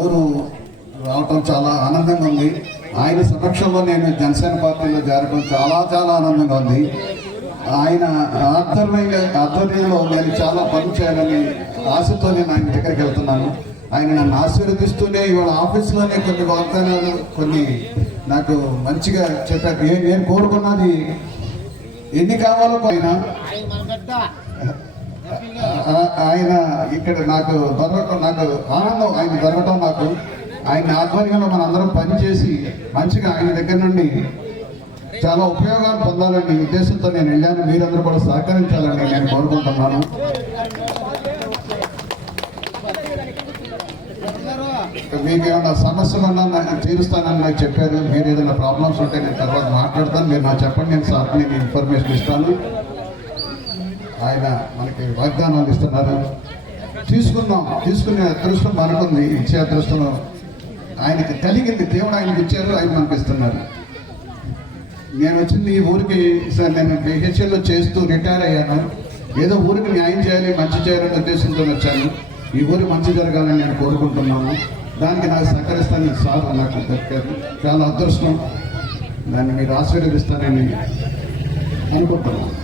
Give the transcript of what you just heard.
ఊరు రావటం చాలా ఆనందంగా ఉంది. ఆయన సమక్షంలో నేను జనసేన పార్టీలో చేరడం చాలా చాలా ఆనందంగా ఉంది. ఆయన ఆధ్వర్యంగా ఆధ్వర్యంలో నేను చాలా పనులు చేయాలని ఆశతో నేను ఆయన దగ్గరికి వెళ్తున్నాను. ఆయన నన్ను ఆశీర్వదిస్తూనే ఇవాళ ఆఫీస్లోనే కొన్ని వాగ్దానాలు కొన్ని నాకు మంచిగా చెప్పారు. నేను కోరుకున్నది ఎన్ని కావాలో ఆయన ఆయన ఇక్కడ నాకు దొరకటం నాకు ఆనందం ఆయన దొరకటం నాకు ఆయన ఆధ్వర్యంలో మనందరం పనిచేసి మంచిగా ఆయన దగ్గర నుండి చాలా ఉపయోగాలు పొందాలని ఉద్దేశంతో నేను వెళ్ళాను. మీరందరూ కూడా సహకరించాలని నేను కోరుకుంటున్నాను. మీకు ఏమైనా సమస్యలు ఉన్నా నాకు తీరుస్తానని నాకు చెప్పారు. మీరు ఏదైనా ప్రాబ్లమ్స్ ఉంటే నేను తర్వాత మాట్లాడతాను. మీరు నాకు చెప్పండి. నేను సార్ నేను ఇన్ఫర్మేషన్ ఇస్తాను. ఆయన మనకి వాగ్దానాలు ఇస్తున్నారు. తీసుకున్నాం తీసుకునే అదృష్టం మనకుంది ఇచ్చే అదృష్టం ఆయనకి కలిగింది దేవుడు ఆయనకి ఇచ్చారు ఆయన మనకిస్తున్నారు నేను వచ్చింది ఈ ఊరికి సార్ నేను బిహెచ్ఎల్లో చేస్తూ రిటైర్ అయ్యాను. ఏదో ఊరికి న్యాయం చేయాలి మంచి చేయాలనే ఉద్దేశంతో వచ్చాను. ఈ ఊరి మంచి జరగాలని నేను కోరుకుంటున్నాను. దానికి నాకు సహకరిస్తానని సార్ నాకు దక్కారు చాలా అదృష్టం. దాన్ని మీరు ఆశీర్వదిస్తానని అనుకుంటున్నాను.